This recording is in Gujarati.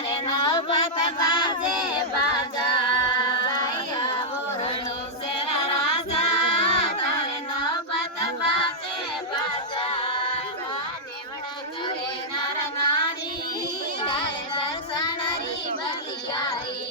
તારે નવપત બાજે બાજા બોરણો શેરા રાજા તારે નવપત બાજે બાજા દેવડા કરે નર નારી તારે દર્શન રી બલિયારી